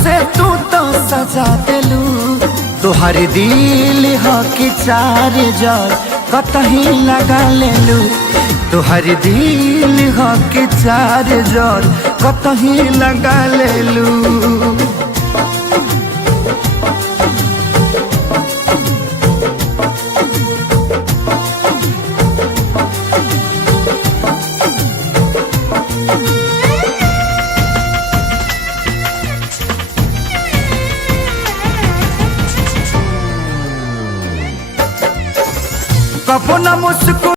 से तू तो सजा देलू। तुहार दिल हो कि चार जार कतही लगा लेलू। तुहार दिल हो कि चार जार कतही लगा लेलू। कबो न मुस्कुरा